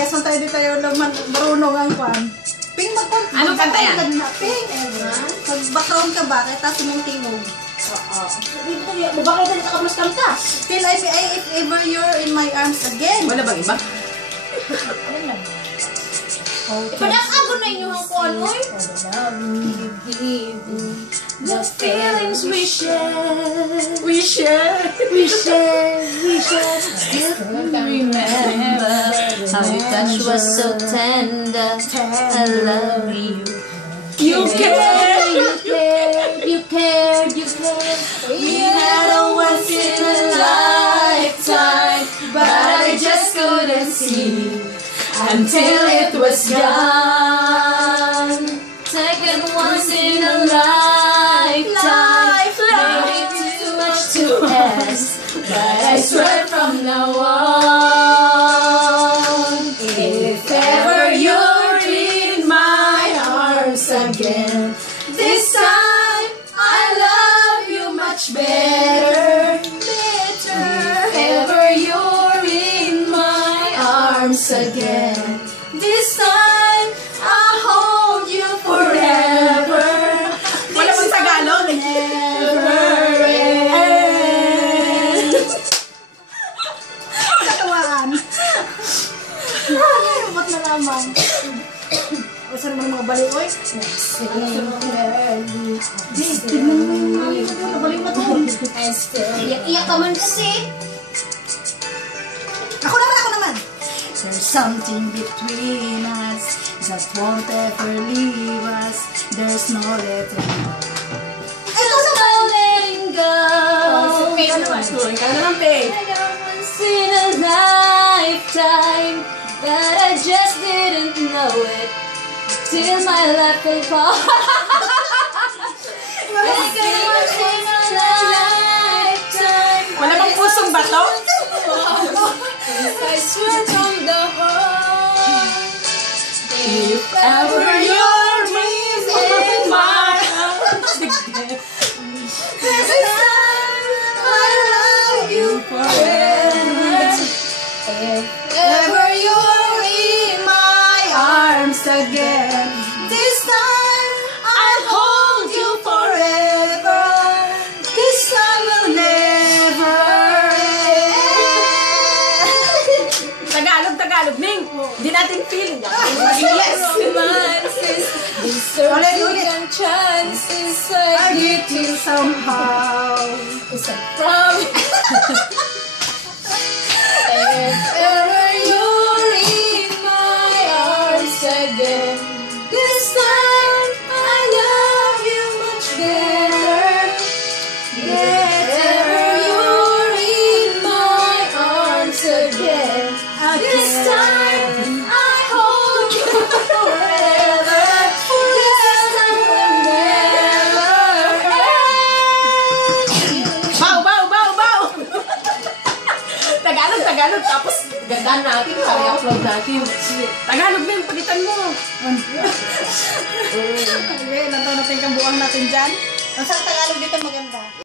Parehas man tayo dito tayo naman marunong ang kwan. Ping magkwan. Anong kanta yan? Ping. Mag-background ka ba? Kaya tayo mong tingog. Bakit na dito ka mas kantas? Till if ever you're in my arms again. Wala bang iba? Ano lang? Ipadakago na inyong kuwan, oy. The feelings we share. We share. We share. We share. Still remember how your touch was so tender. I love you. You care. You care. You care. You care. We had a once in a lifetime, but I just couldn't see until it was gone. Second once in a lifetime, maybe too much to ask, but I swear from now on, if ever you're in my arms again, this time I love you much better. If ever you're in my arms again, this time I'll hold you forever. Wala bang Tagalog? Never end. Katawaan. Ay, ba't na lamang? Basta naman mga baliw, oy. Tignan mo yung mami ko doon. Nabaliw na doon. Iyak ka man kasi. Ako naman. There's something between us that won't ever leave us. There's no letting go. There's no letting go. Ikaw na lang, Pei. I got once in a lifetime, but I just didn't know it till my life fell apart. I got once in a lifetime. Wala bang pusong bato? I swear from the heart, if Ever you're in my arms this time I love you forever. If ever you're in my arms again, this time I'll hold you forever. This time will never end. Tagalog, Ning. Hindi natin feel. Yes, romances, these certain chances I give to you somehow. is a promise. If ever you're in my arms again, this time I love you much better. If ever you're in my arms again, this time I hold you forever. This time will never end. Bow! Tagalog. Tapos, gandaan natin. Kaya upload natin. Tagalog, Ning. Pagitan mo. Okay, nantaw natin kang buwang natin dyan. Ang sa Tagalog dito maganda.